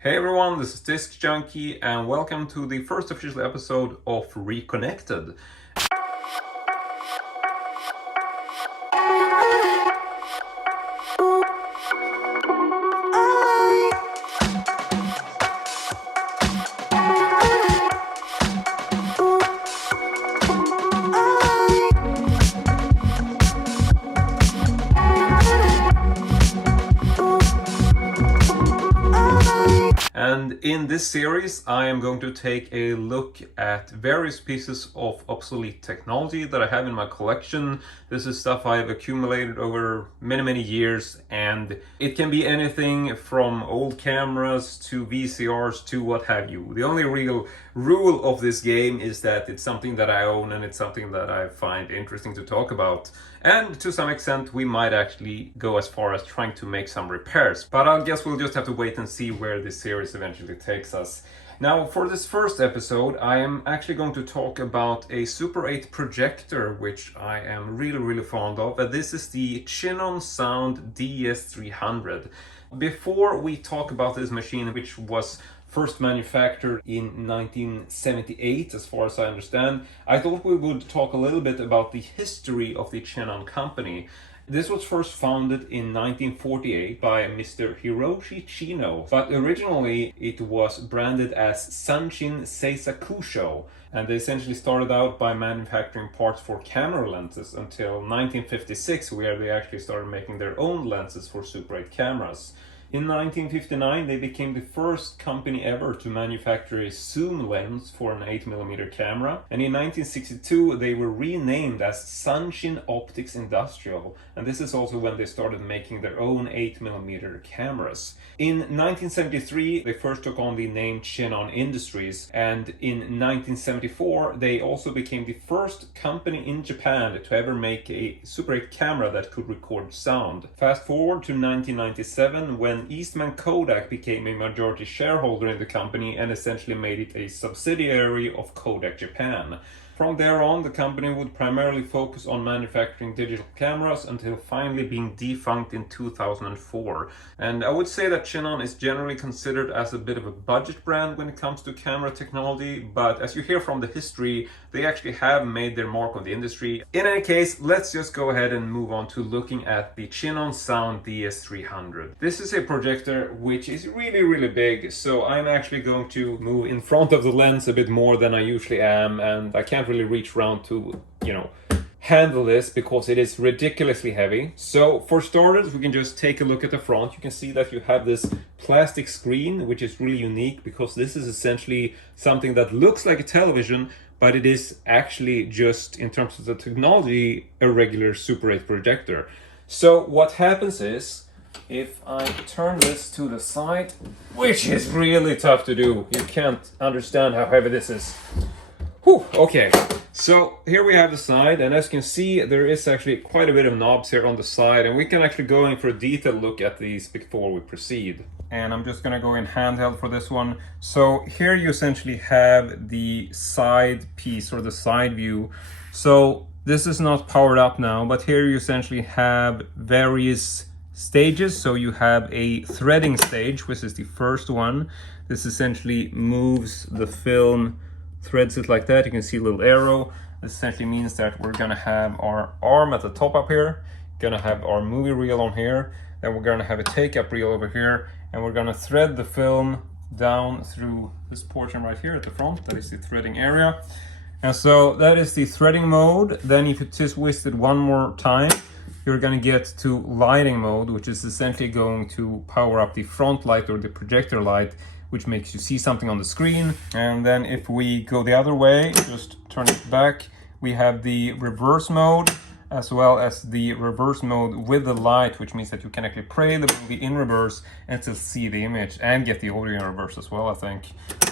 Hey everyone, this is Disc Junkie and welcome to the first official episode of Reconnected. And in this series, I am going to take a look at various pieces of obsolete technology that I have in my collection. This is stuff I've accumulated over many years, and it can be anything from old cameras to VCRs to what have you. The only real rule of this game is that it's something that I own and it's something that I find interesting to talk about. And to some extent, we might actually go as far as trying to make some repairs. But I guess we'll just have to wait and see where this series eventually takes us. Now, for this first episode, I am actually going to talk about a Super 8 projector, which I am really fond of. And this is the CHINON Sound DS-300. Before we talk about this machine, which was first manufactured in 1978, as far as I understand, I thought we would talk a little bit about the history of the CHINON company. This was first founded in 1948 by Mr. Hiroshi Chino, but originally it was branded as Sanshin Seisakusho, and they essentially started out by manufacturing parts for camera lenses until 1956, where they actually started making their own lenses for Super 8 cameras. In 1959, they became the first company ever to manufacture a zoom lens for an 8mm camera. And in 1962, they were renamed as Sanshin Optics Industrial. And this is also when they started making their own 8mm cameras. In 1973, they first took on the name CHINON Industries. And in 1974, they also became the first company in Japan to ever make a Super 8 camera that could record sound. Fast forward to 1997, when Eastman Kodak became a majority shareholder in the company and essentially made it a subsidiary of Kodak Japan. From there on, the company would primarily focus on manufacturing digital cameras until finally being defunct in 2004. And I would say that CHINON is generally considered as a bit of a budget brand when it comes to camera technology, but as you hear from the history, they actually have made their mark on the industry. In any case, let's just go ahead and move on to looking at the CHINON Sound DS-300. This is a projector which is really big, so I'm actually going to move in front of the lens a bit more than I usually am, and I can't really reach around to, handle this because it is ridiculously heavy. So for starters, we can just take a look at the front. You can see that you have this plastic screen, which is really unique because this is essentially something that looks like a television, but it is actually just, in terms of the technology, a regular Super 8 projector. So what happens is, if I turn this to the side, which is really tough to do, you can't understand how heavy this is. Whew, okay, so here we have the side, and as you can see, there is actually quite a bit of knobs here on the side, and we can actually go in for a detailed look at these before we proceed. And I'm just gonna go in handheld for this one. So here you essentially have the side piece, or the side view. So this is not powered up now, but here you essentially have various stages. So you have a threading stage, which is the first one. This essentially moves the film, threads it like that. You can see a little arrow. This essentially means that we're gonna have our arm at the top up here, gonna have our movie reel on here, then we're gonna have a take-up reel over here, and we're gonna thread the film down through this portion right here at the front. That is the threading area. And so that is the threading mode. Then if you just twist it one more time, you're gonna get to lighting mode, which is essentially going to power up the front light or the projector light, which makes you see something on the screen. And then if we go the other way, just turn it back, we have the reverse mode, as well as the reverse mode with the light, which means that you can actually play the movie in reverse and still see the image and get the audio in reverse as well, I think.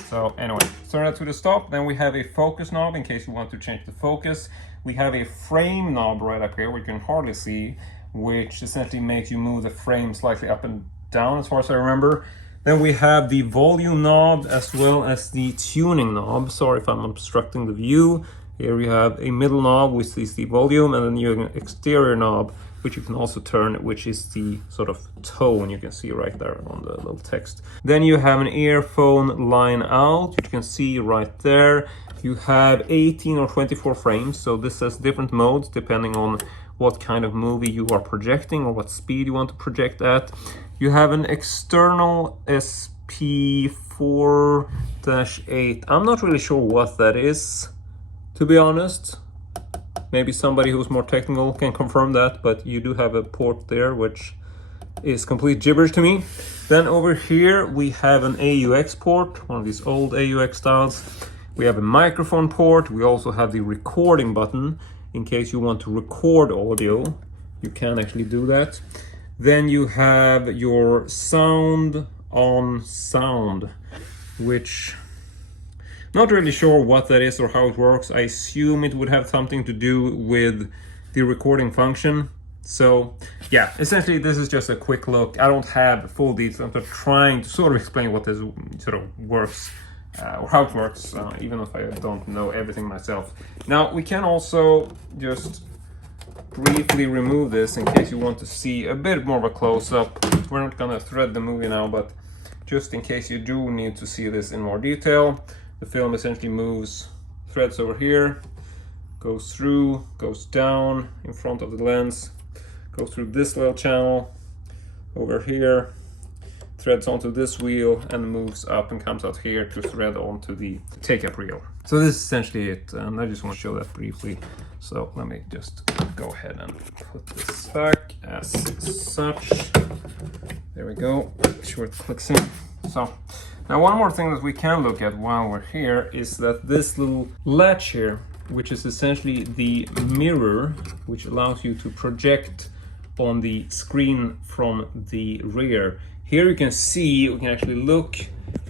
So anyway, turn that to the stop. Then we have a focus knob in case you want to change the focus. We have a frame knob right up here, which you can hardly see, which essentially makes you move the frame slightly up and down as far as I remember. Then we have the volume knob as well as the tuning knob. Sorry if I'm obstructing the view. Here you have a middle knob, which is the volume, and then you have an exterior knob, which you can also turn, which is the sort of tone you can see right there on the little text. Then you have an earphone line out, you can see right there. You have 18 or 24 frames, so this has different modes depending on what kind of movie you are projecting or what speed you want to project at. You have an external SP4-8. I'm not really sure what that is, to be honest. Maybe somebody who's more technical can confirm that, but you do have a port there, which is complete gibberish to me. Then over here we have an AUX port, one of these old AUX styles. We have a microphone port. We also have the recording button. In case you want to record audio, you can actually do that. Then you have your sound on sound, which not really sure what that is or how it works. I assume it would have something to do with the recording function. So yeah, essentially this is just a quick look. I don't have full details. I'm just trying to sort of explain what this sort of works or how it works, even if I don't know everything myself. Now we can also just briefly remove this in case you want to see a bit more of a close-up. We're not gonna thread the movie now, but just in case you do need to see this in more detail. The film essentially moves, threads over here, goes through, goes down in front of the lens, goes through this little channel over here, threads onto this wheel, and moves up and comes out here to thread onto the take-up reel. So this is essentially it, and I just want to show that briefly. So let me just go ahead and put this back as such. There we go, make sure it clicks in. So now one more thing that we can look at while we're here is that this little latch here, which is essentially the mirror, which allows you to project on the screen from the rear. Here you can see, we can actually look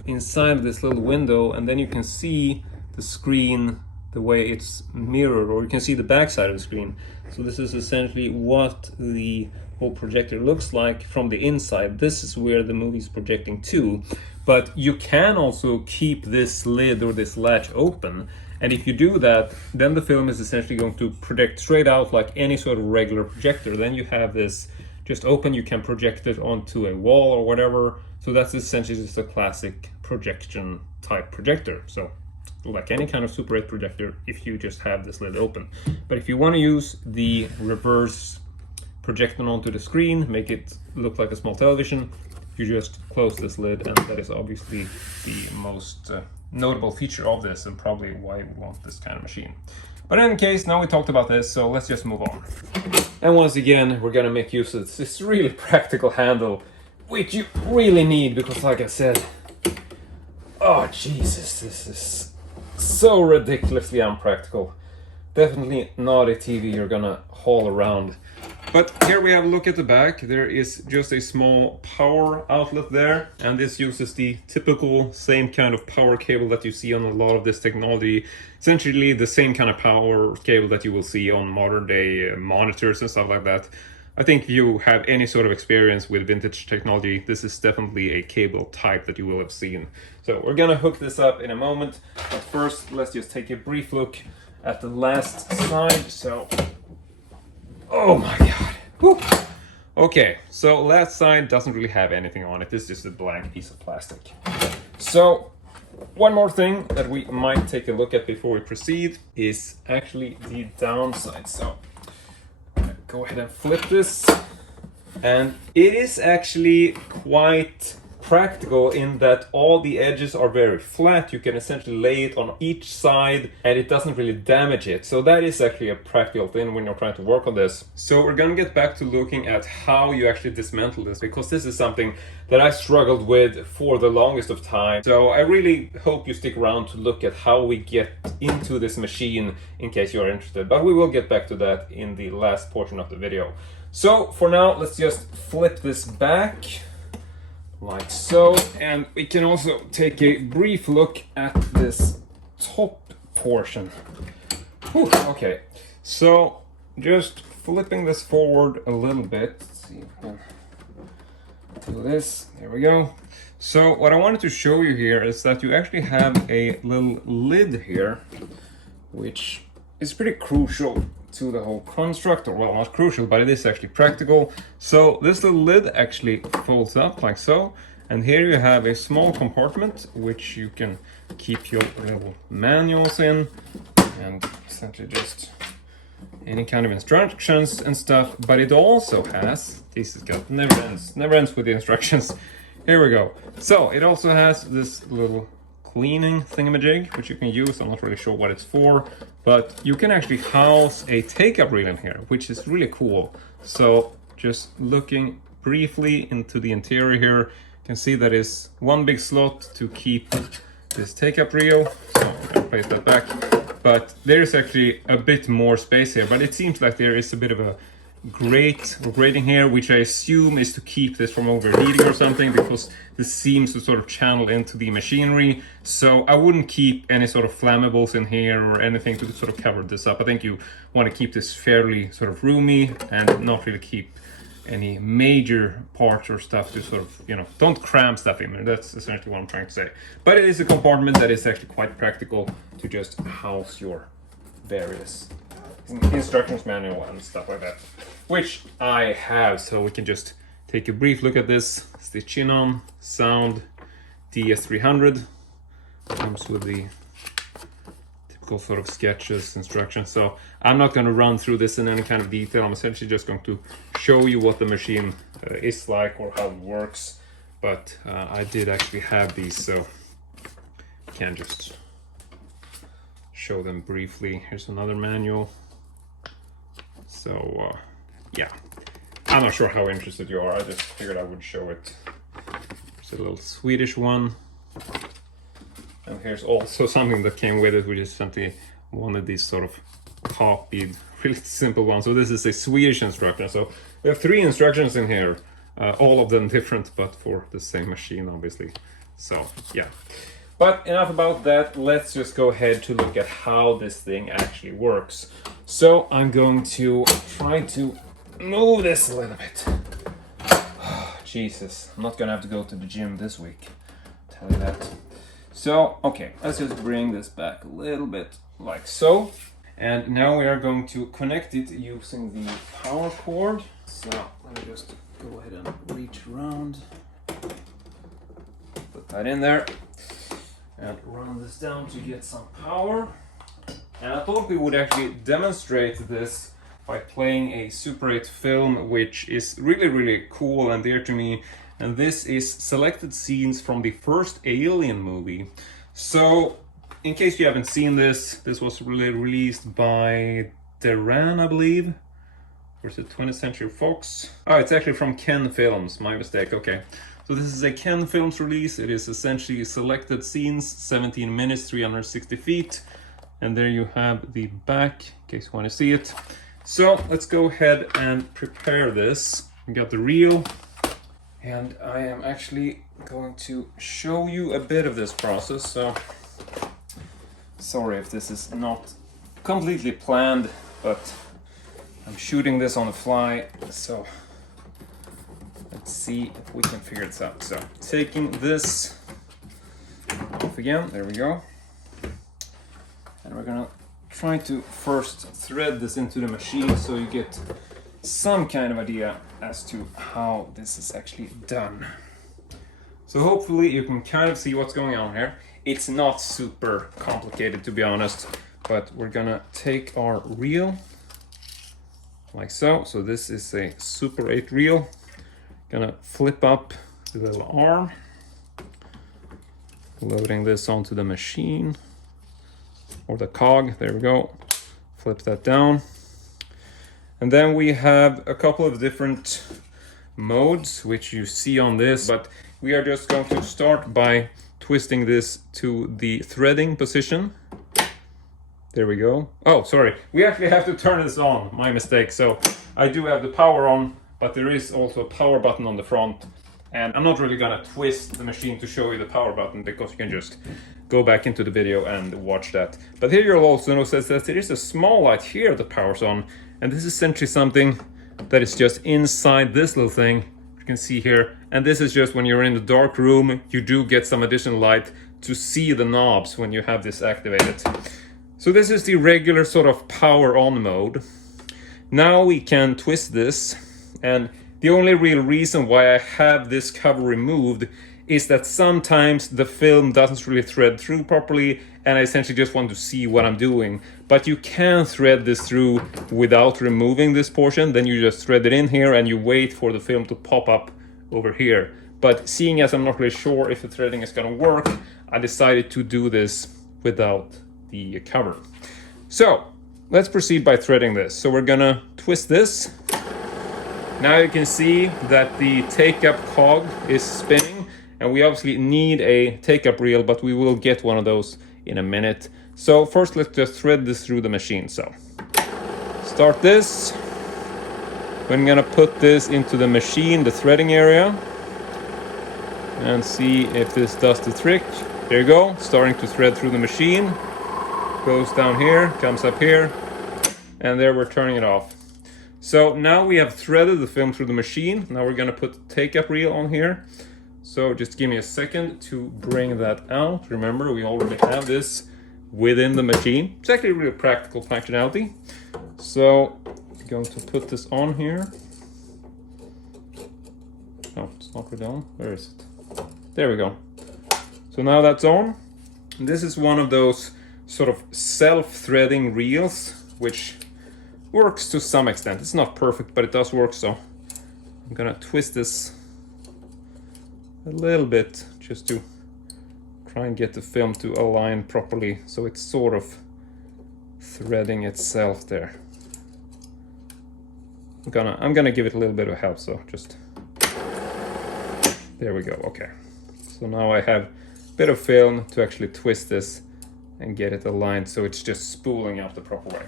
inside this little window, and then you can see the screen the way it's mirrored, or you can see the back side of the screen. So this is essentially what the whole projector looks like from the inside. This is where the movie is projecting to, but you can also keep this lid or this latch open, and if you do that, then the film is essentially going to project straight out like any sort of regular projector. Then you have this just open, you can project it onto a wall or whatever. So that's essentially just a classic projection type projector. So like any kind of Super 8 projector, if you just have this lid open. But if you want to use the reverse projecting onto the screen, make it look like a small television, you just close this lid, and that is obviously the most notable feature of this, and probably why we want this kind of machine. But in any case, now we talked about this, so let's just move on. And once again, we're gonna make use of this really practical handle, which you really need, because like I said, oh Jesus, this is so ridiculously unpractical. Definitely not a TV you're gonna haul around. But here we have a look at the back. There is just a small power outlet there, and this uses the typical same kind of power cable that you see on a lot of this technology. Essentially the same kind of power cable that you will see on modern day monitors and stuff like that. I think if you have any sort of experience with vintage technology, this is definitely a cable type that you will have seen. So we're gonna hook this up in a moment, but first let's just take a brief look at the last side. So, oh my god. Whew. Okay, so last side doesn't really have anything on it. This is just a blank piece of plastic. So one more thing that we might take a look at before we proceed is actually the downside. So go ahead and flip this, and it is actually quite practical in that all the edges are very flat. You can essentially lay it on each side and it doesn't really damage it. So that is actually a practical thing when you're trying to work on this. So we're gonna get back to looking at how you actually dismantle this, because this is something that I struggled with for the longest of time. So I really hope you stick around to look at how we get into this machine in case you're interested, but we will get back to that in the last portion of the video. So for now, let's just flip this back like so, and we can also take a brief look at this top portion. Whew, okay, so just flipping this forward a little bit. Let's see if we can do this. There we go. So what I wanted to show you here is that you actually have a little lid here, which is pretty crucial to the whole construct, or well, not crucial, but it is actually practical. So this little lid actually folds up like so, and here you have a small compartment which you can keep your little manuals in, and essentially just any kind of instructions and stuff. But it also has, this has got never ends with the instructions. Here we go. So it also has this little cleaning thingamajig, which you can use. I'm not really sure what it's for, but you can actually house a take-up reel in here, which is really cool. So just looking briefly into the interior here, you can see that is one big slot to keep this take-up reel. So I'm gonna place that back. But there's actually a bit more space here, but it seems like there is a bit of a grating here, which I assume is to keep this from overheating or something, because this seems to sort of channel into the machinery. So I wouldn't keep any sort of flammables in here or anything to sort of cover this up. I think you want to keep this fairly sort of roomy and not really keep any major parts or stuff to sort of, you know, don't cram stuff in there. That's essentially what I'm trying to say. But it is a compartment that is actually quite practical to just house your various instructions manual and stuff like that, which I have. So we can just take a brief look at this. It's the CHINON Sound DS-300. Comes with the typical sort of sketches, instructions. So I'm not going to run through this in any kind of detail. I'm essentially just going to show you what the machine is like or how it works. But I did actually have these, so I can just show them briefly. Here's another manual. So yeah, I'm not sure how interested you are. I just figured I would show it. There's a little Swedish one. And here's also something that came with it, which is simply one of these sort of copied, really simple ones. So this is a Swedish instruction. So we have 3 instructions in here, all of them different, but for the same machine, obviously. So yeah. But enough about that. Let's just go ahead to look at how this thing actually works. So I'm going to try to move this a little bit. Jesus, I'm not gonna have to go to the gym this week, I'll tell you that. So, okay, let's just bring this back a little bit like so. And now we are going to connect it using the power cord. So let me just go ahead and reach around. Put that in there. And run this down to get some power. And I thought we would actually demonstrate this by playing a Super 8 film, which is really, really cool and dear to me. And this is selected scenes from the first Alien movie. So, in case you haven't seen this, this was really released by Deran, I believe. Or is it 20th Century Fox? Oh, it's actually from Ken Films, my mistake, okay. So this is a Ken Films release. It is essentially selected scenes, 17 minutes, 360 feet. And there you have the back, in case you want to see it. So let's go ahead and prepare this. We got the reel. And I am actually going to show you a bit of this process. So sorry if this is not completely planned, but I'm shooting this on the fly. So let's see if we can figure this out. So taking this off again, there we go. And we're gonna try to first thread this into the machine so you get some kind of idea as to how this is actually done. So hopefully you can kind of see what's going on here. It's not super complicated, to be honest, but we're gonna take our reel like so. So this is a Super 8 reel. Gonna flip up the little arm, loading this onto the machine or the cog. There we go. Flip that down. And then we have a couple of different modes which you see on this, but we are just going to start by twisting this to the threading position. There we go. Oh, sorry. We actually have to turn this on. My mistake. So I do have the power on, but there is also a power button on the front. And I'm not really gonna twist the machine to show you the power button, because you can just go back into the video and watch that. But here you'll also notice that there is a small light here that powers on. And this is essentially something that is just inside this little thing, you can see here. And this is just when you're in the dark room, you do get some additional light to see the knobs when you have this activated. So this is the regular sort of power on mode. Now we can twist this, and the only real reason why I have this cover removed is that sometimes the film doesn't really thread through properly, and I essentially just want to see what I'm doing. But you can thread this through without removing this portion. Then you just thread it in here and you wait for the film to pop up over here. But seeing as I'm not really sure if the threading is gonna work, I decided to do this without the cover. So let's proceed by threading this. So we're gonna twist this. Now you can see that the take-up cog is spinning, and we obviously need a take-up reel, but we will get one of those in a minute. So first let's just thread this through the machine. So start this. I'm gonna put this into the machine, the threading area, and see if this does the trick. There you go, starting to thread through the machine. Goes down here, comes up here, and there we're turning it off. So now we have threaded the film through the machine. Now we're gonna put the take-up reel on here. So just give me a second to bring that out. Remember, we already have this within the machine. It's actually a really practical functionality. So I'm going to put this on here. Oh, it's not really on. Where is it? There we go. So now that's on. This is one of those sort of self-threading reels, which works to some extent. It's not perfect, but it does work. So I'm gonna twist this a little bit just to try and get the film to align properly, so it's sort of threading itself there. I'm gonna give it a little bit of help, so just there we go. Okay, so now I have a bit of film to actually twist this and get it aligned so it's just spooling out the proper way.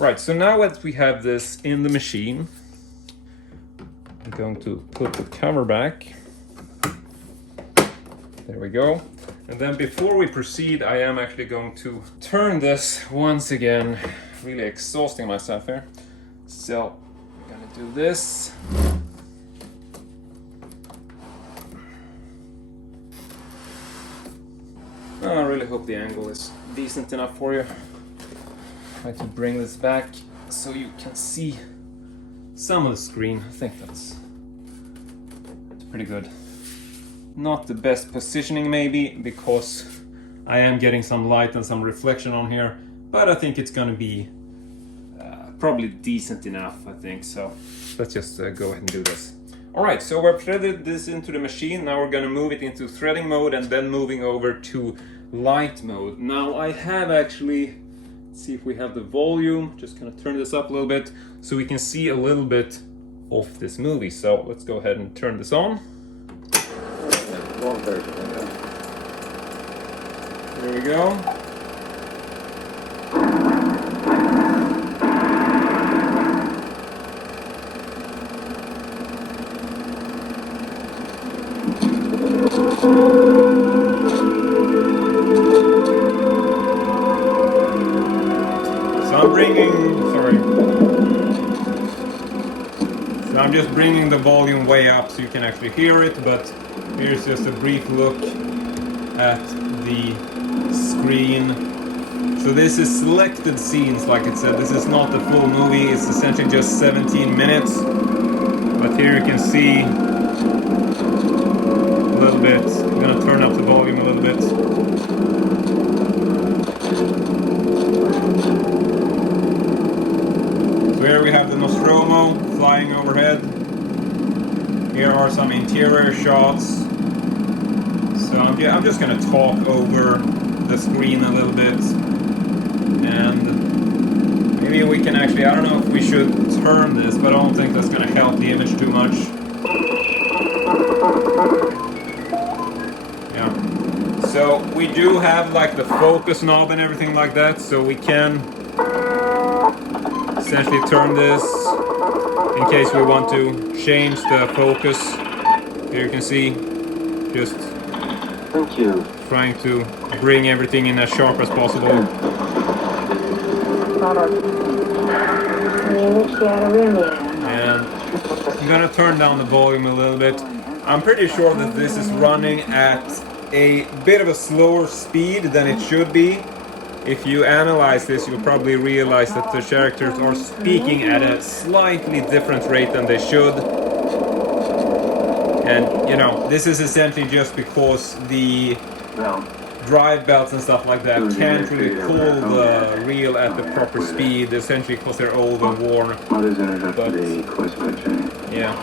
Right, so now that we have this in the machine, I'm going to put the cover back. There we go. And then before we proceed, I am actually going to turn this once again. Really exhausting myself here. So I'm gonna do this. Oh, I really hope the angle is decent enough for you. Try to bring this back so you can see some of the screen. I think that's pretty good. Not the best positioning maybe, because I am getting some light and some reflection on here, but I think it's gonna be probably decent enough, I think. So let's just go ahead and do this. All right, so we've threaded this into the machine. Now we're gonna move it into threading mode and then moving over to light mode. Now I have actually, let's see if we have the volume, just gonna turn this up a little bit so we can see a little bit of this movie. So let's go ahead and turn this on. There we go. So I'm just bringing the volume way up so you can actually hear it, but here's just a brief look at the screen. So this is selected scenes, like it said. This is not the full movie, it's essentially just 17 minutes. But here you can see a little bit. I'm gonna turn up the volume a little bit. So here we have the Nostromo flying overhead. Here are some interior shots. So I'm just gonna talk over the screen a little bit, and maybe we can actually, I don't know if we should turn this, but I don't think that's gonna help the image too much. Yeah. So we do have like the focus knob and everything like that, so we can essentially turn this in case we want to change the focus. Here you can see, just thank you. Trying to bring everything in as sharp as possible. And I'm gonna turn down the volume a little bit. I'm pretty sure that this is running at a bit of a slower speed than it should be. if you analyze this, you'll probably realize that the characters are speaking at a slightly different rate than they should. And, you know, this is essentially just because the drive belts and stuff like that can't really pull the reel at the proper speed, essentially because they're old and worn. But, yeah.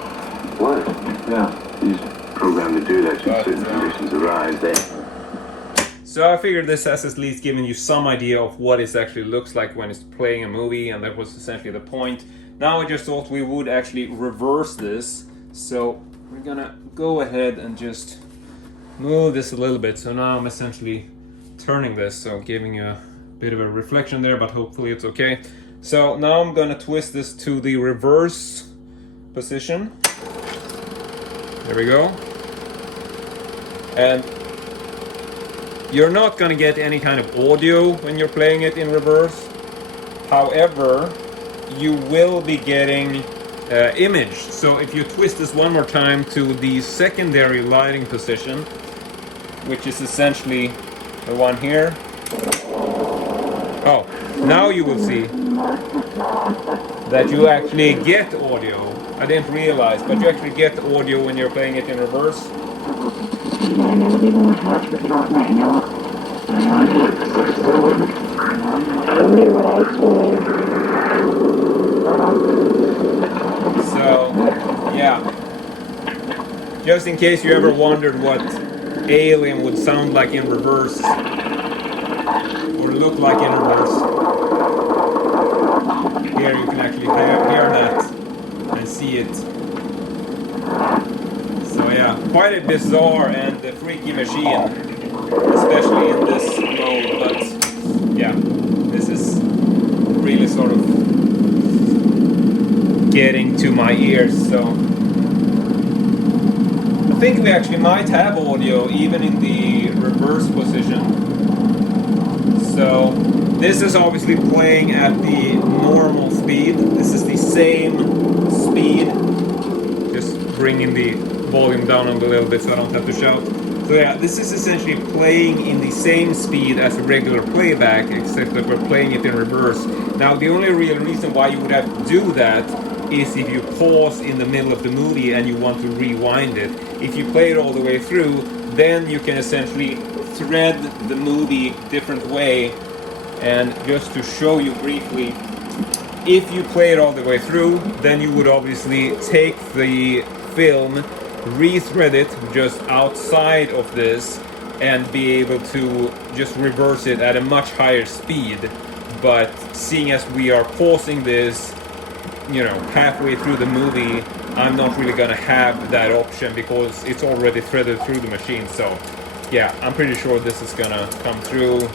What? Yeah, he's programmed to do that should certain conditions arise there. So I figured this has at least given you some idea of what it actually looks like when it's playing a movie, and that was essentially the point. Now I just thought we would actually reverse this. So we're gonna go ahead and just move this a little bit. So now I'm essentially turning this, so giving you a bit of a reflection there, but hopefully it's okay. So now I'm gonna twist this to the reverse position. There we go. And you're not gonna get any kind of audio when you're playing it in reverse. However, you will be getting image. So if you twist this one more time to the secondary lighting position, which is essentially the one here. Oh, now you will see that you actually get audio. I didn't realize, but you actually get audio when you're playing it in reverse. So, yeah. Just in case you ever wondered what Alien would sound like in reverse, or look like in reverse, here you can actually hear that and see it. So yeah, quite a bizarre and a freaky machine, especially in this mode, but yeah, this is really sort of getting to my ears, so I think we actually might have audio even in the reverse position. So this is obviously playing at the normal speed. This is the same speed, just bringing the volume down a little bit so I don't have to shout. So yeah, this is essentially playing in the same speed as a regular playback, except that we're playing it in reverse. Now the only real reason why you would have to do that is if you pause in the middle of the movie and you want to rewind it. If you play it all the way through, then you can essentially thread the movie different way. And just to show you briefly, if you play it all the way through, then you would obviously take the film, rethread it just outside of this, and be able to just reverse it at a much higher speed. But seeing as we are pausing this, you know, halfway through the movie, I'm not really gonna have that option because it's already threaded through the machine. So yeah, I'm pretty sure this is gonna come through.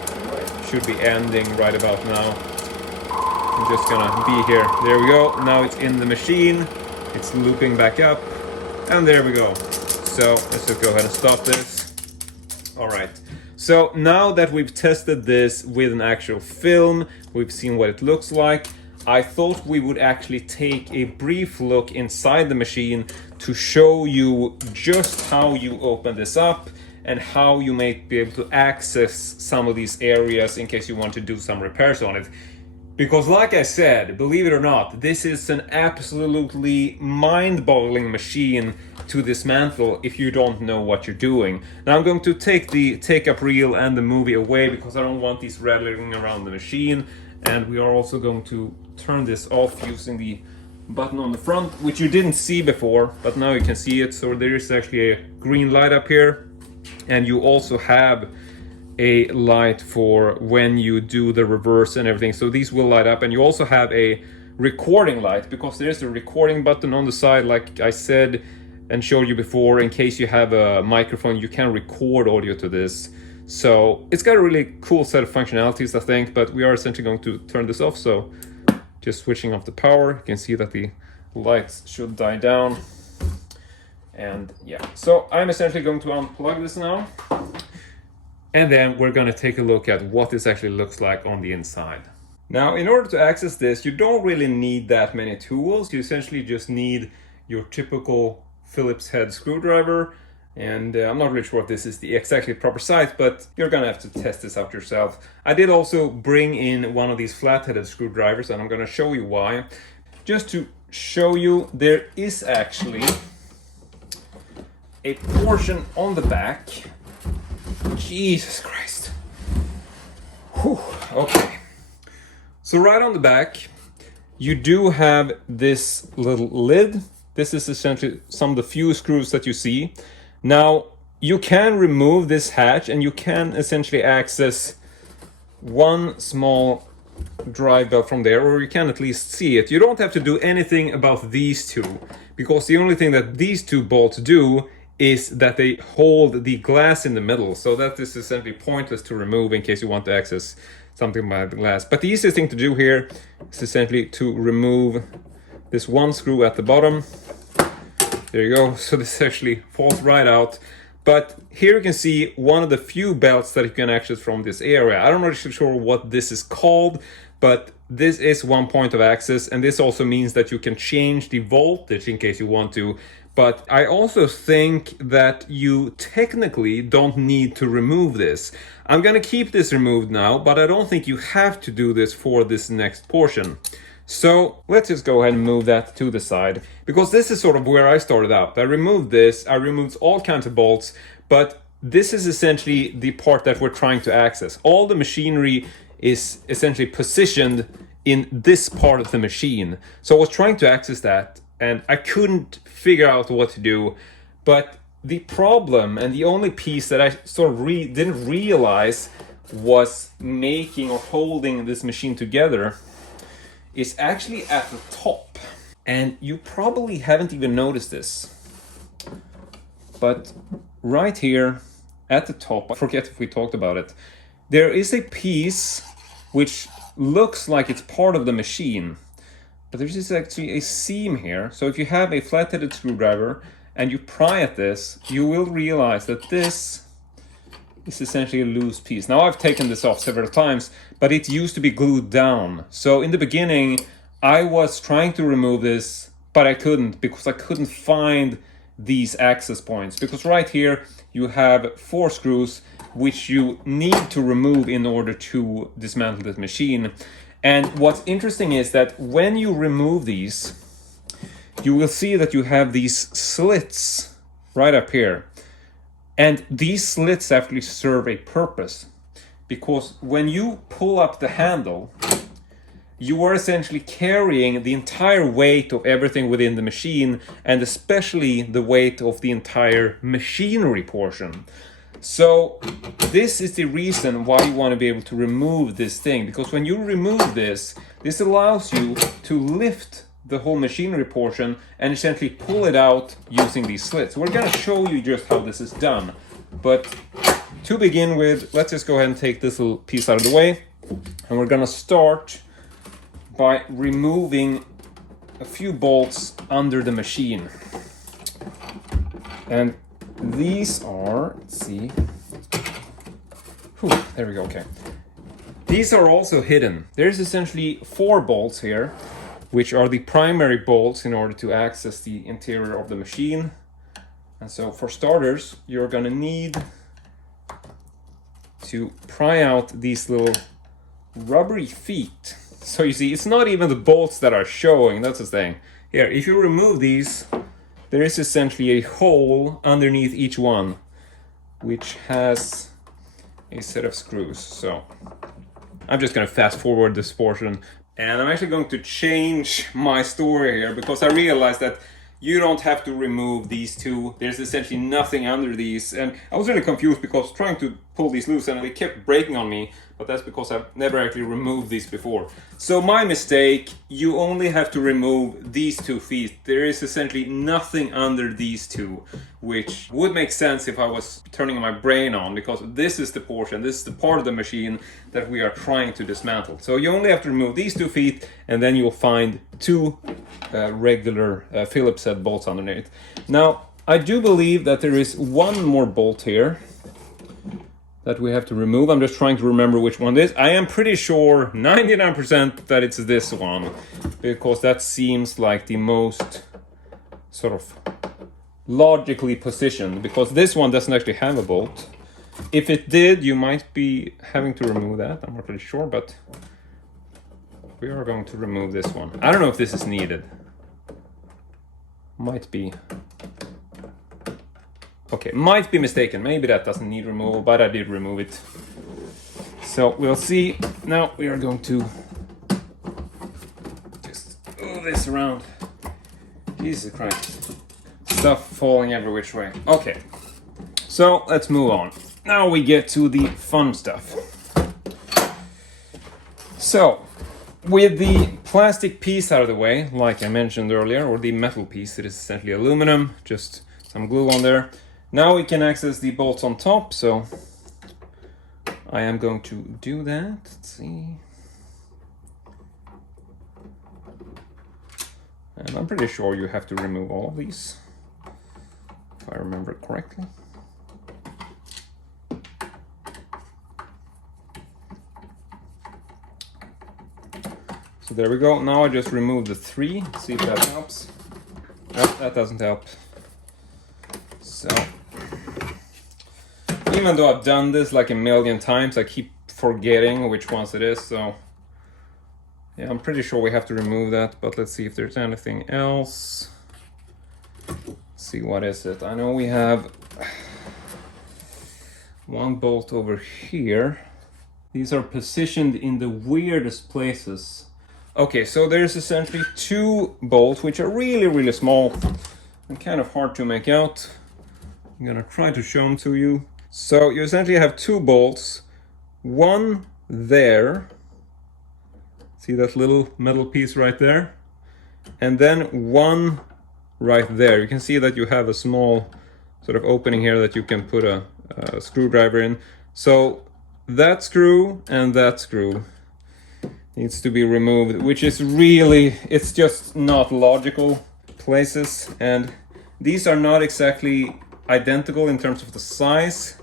Should be ending right about now. I'm just gonna be here. There we go. Now it's in the machine. It's looping back up. And there we go. So let's just go ahead and stop this. All right. So now that we've tested this with an actual film, we've seen what it looks like, I thought we would actually take a brief look inside the machine to show you just how you open this up and how you may be able to access some of these areas in case you want to do some repairs on it. Because like I said, believe it or not, this is an absolutely mind-boggling machine to dismantle if you don't know what you're doing. Now I'm going to take the take-up reel and the movie away because I don't want these rattling around the machine. And we are also going to turn this off using the button on the front, which you didn't see before, but now you can see it. So there is actually a green light up here, and you also have a light for when you do the reverse and everything. So these will light up, and you also have a recording light because there is a recording button on the side, like I said and showed you before. In case you have a microphone, you can record audio to this. So it's got a really cool set of functionalities, I think, but we are essentially going to turn this off. So just switching off the power, you can see that the lights should die down. And yeah, so I'm essentially going to unplug this now. And then we're going to take a look at what this actually looks like on the inside. Now, in order to access this, you don't really need that many tools. You essentially just need your typical Phillips head screwdriver, And I'm not really sure if this is the exactly proper size, but you're gonna have to test this out yourself. I did also bring in one of these flat-headed screwdrivers, and I'm gonna show you why. Just to show you, there is actually a portion on the back. Jesus Christ. Whew. Okay. So right on the back, you do have this little lid. This is essentially some of the few screws that you see. Now, you can remove this hatch and you can essentially access one small drive belt from there, or you can at least see it. You don't have to do anything about these two, because the only thing that these two bolts do is that they hold the glass in the middle. So that is essentially pointless to remove in case you want to access something by the glass. But the easiest thing to do here is essentially to remove this one screw at the bottom. There you go. So this actually falls right out. But here you can see one of the few belts that you can access from this area. I'm not really sure what this is called, but this is one point of access, and this also means that you can change the voltage in case you want to. But I also think that you technically don't need to remove this. I'm gonna keep this removed now, but I don't think you have to do this for this next portion. So let's just go ahead and move that to the side, because this is sort of where I started out. I removed this, I removed all kinds of bolts, but this is essentially the part that we're trying to access. All the machinery is essentially positioned in this part of the machine. So I was trying to access that, and I couldn't figure out what to do. But the problem, and the only piece that I sort of didn't realize was making or holding this machine together, is actually at the top. And you probably haven't even noticed this. But right here at the top, I forget if we talked about it, there is a piece which looks like it's part of the machine. But there's actually a seam here. So if you have a flat-headed screwdriver and you pry at this, you will realize that this is essentially a loose piece. Now I've taken this off several times, but it used to be glued down. So in the beginning, I was trying to remove this, but I couldn't, because I couldn't find these access points. Because right here, you have 4 screws, which you need to remove in order to dismantle this machine. And what's interesting is that when you remove these, you will see that you have these slits right up here. And these slits actually serve a purpose, because when you pull up the handle, you are essentially carrying the entire weight of everything within the machine, and especially the weight of the entire machinery portion. So this is the reason why you want to be able to remove this thing, because when you remove this, this allows you to lift the whole machinery portion and essentially pull it out using these slits. We're going to show you just how this is done. But to begin with, let's just go ahead and take this little piece out of the way. And we're going to start by removing a few bolts under the machine. And these are, let's see. Whew, there we go, okay. These are also hidden. There's essentially 4 bolts here, which are the primary bolts in order to access the interior of the machine. And so for starters, you're gonna need to pry out these little rubbery feet. So you see, it's not even the bolts that are showing, that's the thing. Here, if you remove these, there is essentially a hole underneath each one, which has a set of screws. So I'm just gonna fast forward this portion. And I'm actually going to change my story here, because I realized that you don't have to remove these two. There's essentially nothing under these. And I was really confused because trying to pull these loose and they kept breaking on me, but that's because I've never actually removed these before. So my mistake, you only have to remove these 2 feet. There is essentially nothing under these 2, which would make sense if I was turning my brain on, because this is the portion, this is the part of the machine that we are trying to dismantle. So you only have to remove these 2 feet, and then you'll find 2 regular Phillips head bolts underneath. Now, I do believe that there is one more bolt here that we have to remove. I'm just trying to remember which one it is. I am pretty sure, 99%, that it's this one, because that seems like the most sort of logically positioned, because this one doesn't actually have a bolt. If it did, you might be having to remove that. I'm not really sure, but we are going to remove this one. I don't know if this is needed. Might be. Okay, might be mistaken. Maybe that doesn't need removal, but I did remove it. So we'll see. Now we are going to just move this around. Jesus Christ. Stuff falling every which way. Okay, so let's move on. Now we get to the fun stuff. So, with the plastic piece out of the way, like I mentioned earlier, or the metal piece, it is essentially aluminum, just some glue on there. Now we can access the bolts on top, so I am going to do that. Let's see. And I'm pretty sure you have to remove all of these, if I remember correctly. So there we go. Now I just remove the 3. See if that helps. Nope, that doesn't help. So, even though I've done this like a million times, I keep forgetting which ones it is. So, yeah, I'm pretty sure we have to remove that. But let's see if there's anything else. Let's see, what is it? I know we have one bolt over here. These are positioned in the weirdest places. Okay, so there's essentially 2 bolts, which are really, really small and kind of hard to make out. I'm gonna try to show them to you. So you essentially have 2 bolts, one there. See that little metal piece right there? And then one right there. You can see that you have a small sort of opening here that you can put a screwdriver in. So that screw and that screw needs to be removed, which is really, it's just not logical places. And these are not exactly identical in terms of the size.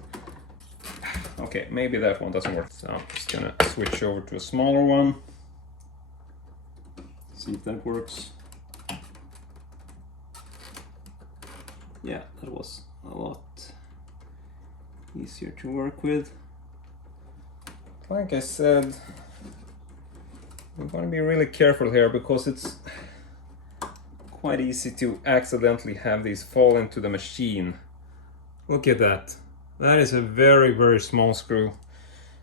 Okay, maybe that one doesn't work. So I'm just gonna switch over to a smaller one. See if that works. Yeah, that was a lot easier to work with. Like I said, we're going to be really careful here because it's quite easy to accidentally have these fall into the machine. Look at that. That is a very, very small screw.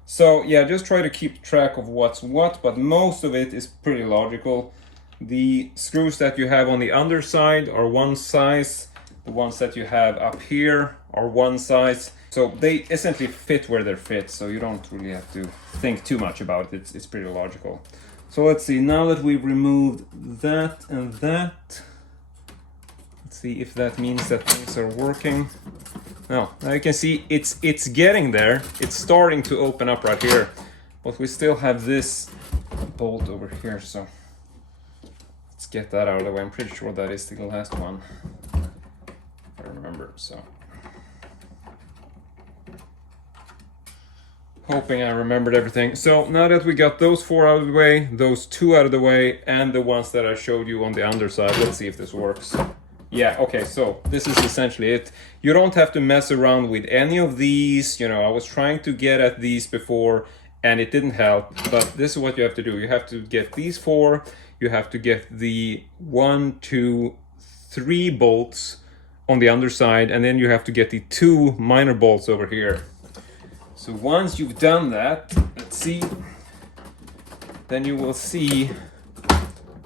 So yeah, just try to keep track of what's what, but most of it is pretty logical. The screws that you have on the underside are one size. The ones that you have up here are one size. So they essentially fit where they fit, so you don't really have to think too much about it. It's pretty logical. So let's see, now that we've removed that and that, let's see if that means that things are working. No, now you can see it's getting there. It's starting to open up right here, but we still have this bolt over here, so let's get that out of the way. I'm pretty sure that is the last one, if I remember, so. Hoping I remembered everything. So now that we got those 4 out of the way, those 2 out of the way, and the ones that I showed you on the underside, let's see if this works. Yeah, okay, so this is essentially it. You don't have to mess around with any of these. You know, I was trying to get at these before and it didn't help, but this is what you have to do. You have to get these 4, you have to get the 1, 2, 3 bolts on the underside, and then you have to get the 2 minor bolts over here. So once you've done that, let's see, then you will see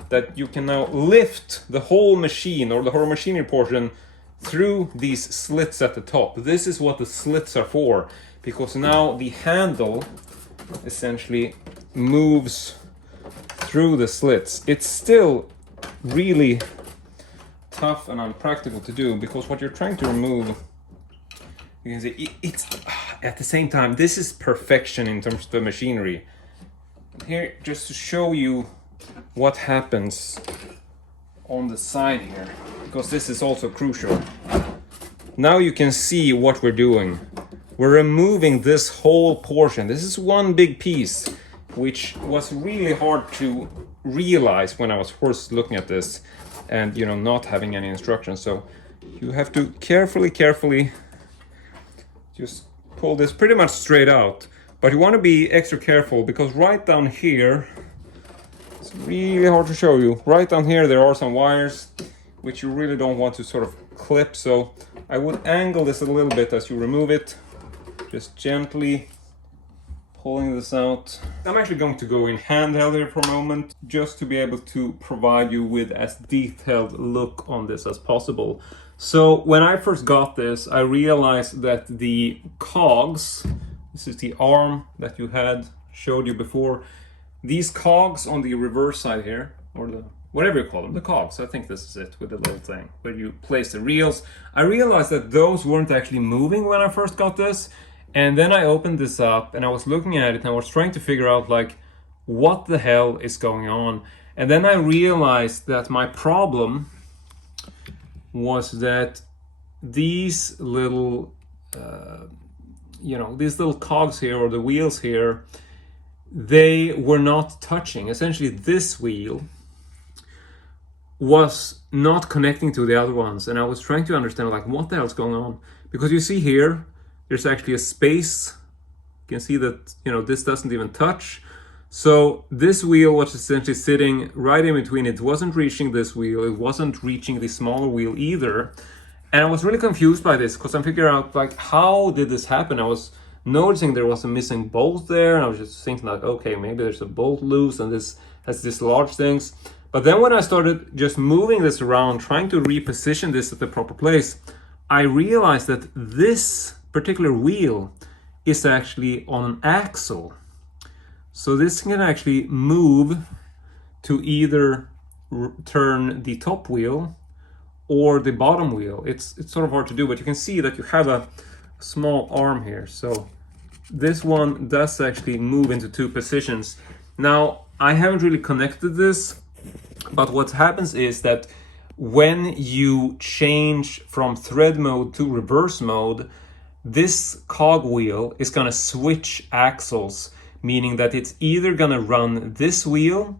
that you can now lift the whole machine or the whole machinery portion through these slits at the top. This is what the slits are for, because now the handle essentially moves through the slits. It's still really tough and unpractical to do, because what you're trying to remove, you can see it's at the same time, this is perfection in terms of the machinery. Here, just to show you what happens on the side here, because this is also crucial. Now you can see what we're doing. We're removing this whole portion. This is one big piece, which was really hard to realize when I was first looking at this and, you know, not having any instructions. So you have to carefully just pull this pretty much straight out. But you want to be extra careful because right down here, it's really hard to show you. Right down here there are some wires which you really don't want to sort of clip. So I would angle this a little bit as you remove it. Just gently pulling this out. I'm actually going to go in handheld here for a moment just to be able to provide you with as detailed look on this as possible. So when I first got this, I realized that the cogs, this is the arm that you had showed you before, these cogs on the reverse side here, or the whatever you call them, the cogs, I think this is it with the little thing where you place the reels. I realized that those weren't actually moving when I first got this. And then I opened this up and I was looking at it and I was trying to figure out like what the hell is going on. And then I realized that my problem was that these little these little cogs here, or the wheels here, they were not touching. Essentially this wheel was not connecting to the other ones, and I was trying to understand like what the hell's going on, because you see here there's actually a space. You can see that, this doesn't even touch. So this wheel was essentially sitting right in between. It wasn't reaching this wheel. It wasn't reaching the smaller wheel either. And I was really confused by this because I'm figuring out like, how did this happen? I was noticing there was a missing bolt there. And I was just thinking like, okay, maybe there's a bolt loose and this has dislodged things. But then when I started just moving this around, trying to reposition this at the proper place, I realized that this particular wheel is actually on an axle. So this can actually move to either turn the top wheel or the bottom wheel. It's sort of hard to do, but you can see that you have a small arm here. So this one does actually move into two positions. Now, I haven't really connected this, but what happens is that when you change from thread mode to reverse mode, this cog wheel is going to switch axles, meaning that it's either going to run this wheel,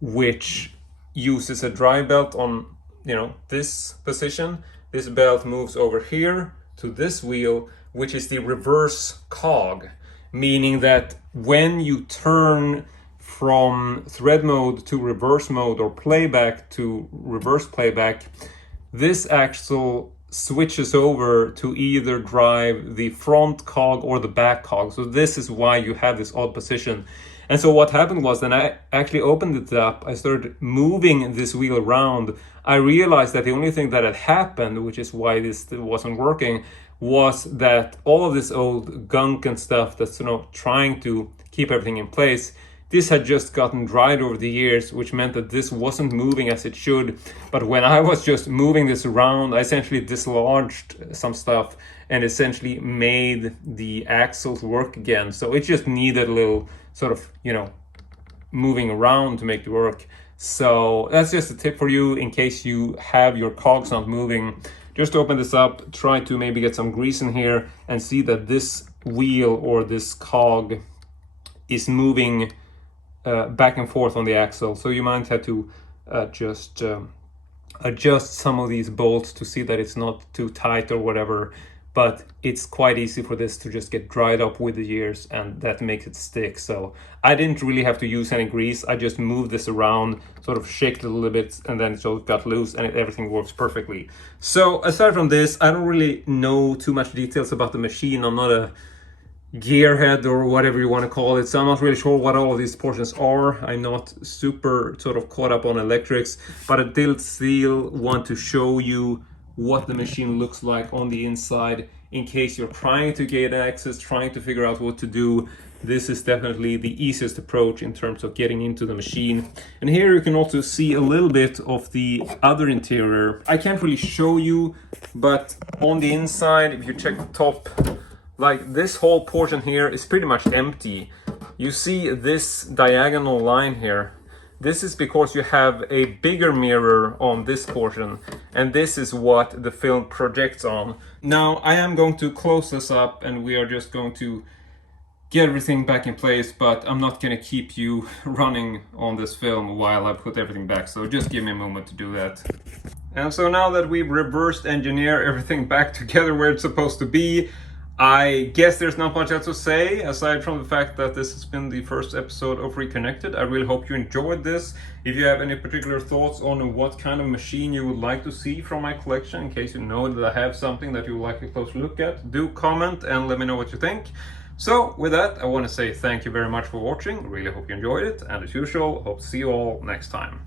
which uses a drive belt on, this position. This belt moves over here to this wheel, which is the reverse cog, meaning that when you turn from thread mode to reverse mode, or playback to reverse playback, this axle switches over to either drive the front cog or the back cog. So this is why you have this odd position. And so what happened was, then I actually opened it up, I started moving this wheel around. I realized that the only thing that had happened, which is why this wasn't working, was that all of this old gunk and stuff that's trying to keep everything in place, this had just gotten dried over the years, which meant that this wasn't moving as it should. But when I was just moving this around, I essentially dislodged some stuff and essentially made the axles work again. So it just needed a little sort of, moving around to make it work. So that's just a tip for you in case you have your cogs not moving. Just open this up, try to maybe get some grease in here and see that this wheel or this cog is moving back and forth on the axle. So you might have to just adjust some of these bolts to see that it's not too tight or whatever, but it's quite easy for this to just get dried up with the years, and that makes it stick. So I didn't really have to use any grease. I just moved this around, sort of shaked it a little bit, and then it just got loose and everything works perfectly. So aside from this, I don't really know too much details about the machine. I'm not a gearhead or whatever you want to call it, so I'm not really sure what all of these portions are. I'm not super sort of caught up on electrics, but I did still want to show you what the machine looks like on the inside in case you're trying to get access, trying to figure out what to do. This is definitely the easiest approach in terms of getting into the machine. And here you can also see a little bit of the other interior. I can't really show you, but on the inside, if you check the top, like this whole portion here is pretty much empty. You see this diagonal line here. This is because you have a bigger mirror on this portion, and this is what the film projects on. Now I am going to close this up and we are just going to get everything back in place, but I'm not gonna keep you running on this film while I put everything back, so just give me a moment to do that. And so now that we've reversed engineered everything back together where it's supposed to be, I guess there's not much else to say, aside from the fact that this has been the first episode of Reconnected. I really hope you enjoyed this. If you have any particular thoughts on what kind of machine you would like to see from my collection, in case you know that I have something that you would like a close look at, do comment and let me know what you think. So with that, I want to say thank you very much for watching. Really hope you enjoyed it, and as usual, hope to see you all next time.